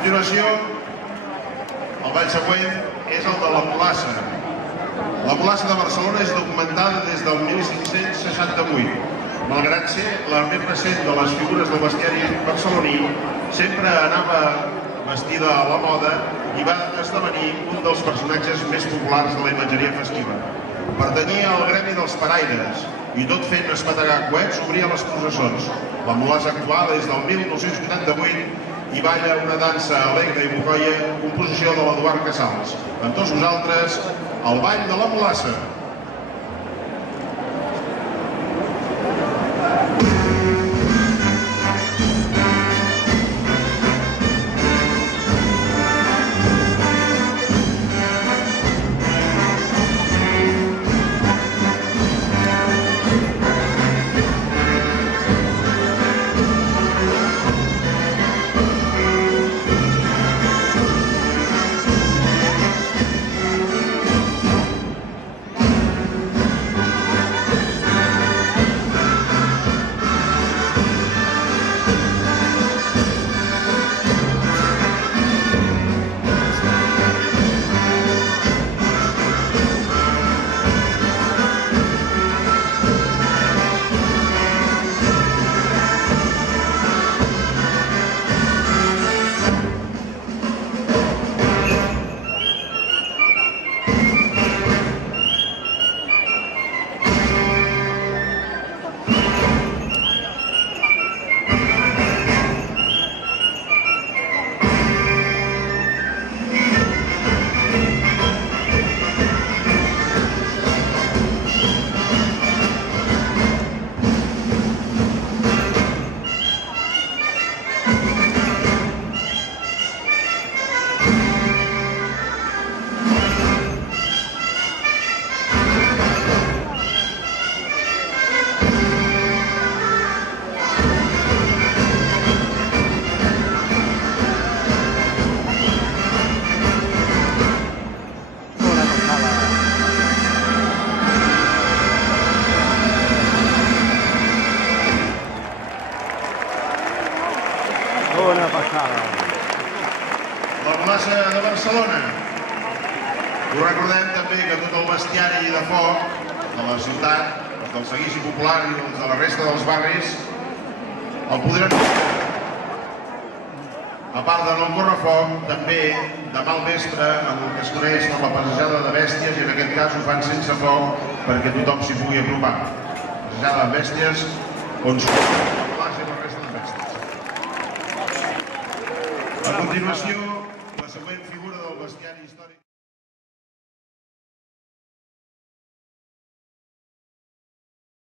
continuació, el ball següent és el de la Mulassa. La Mulassa de Barcelona és documentada des del 1568. Malgrat ser la més recent de les figures del bestiari barceloní, sempre anava vestida a la moda i va esdevenir un dels personatges més populars de la imatgeria festiva. Pertanyia al gremi dels paraires i tot fent espetegar coets obria les processons. La Mulassa actual és del 1988 i balla una dansa alegre i bucoia, composició de l'Eduard Casals. Amb tots vosaltres, el ball de la Mulassa. Bona passada. La Mulassa de Barcelona. Us recordem també que tot el bestiari de foc de la ciutat, els del seguici popular i els de la resta dels barris, el podran... A part de no correfoc, també demà al vespre, amb el que es coneix com la passejada de bèsties, i en aquest cas ho fan sense foc perquè tothom s'hi pugui apropar. Passejada de bèsties, on són la Mulassa i la resta de bèsties. A continuació,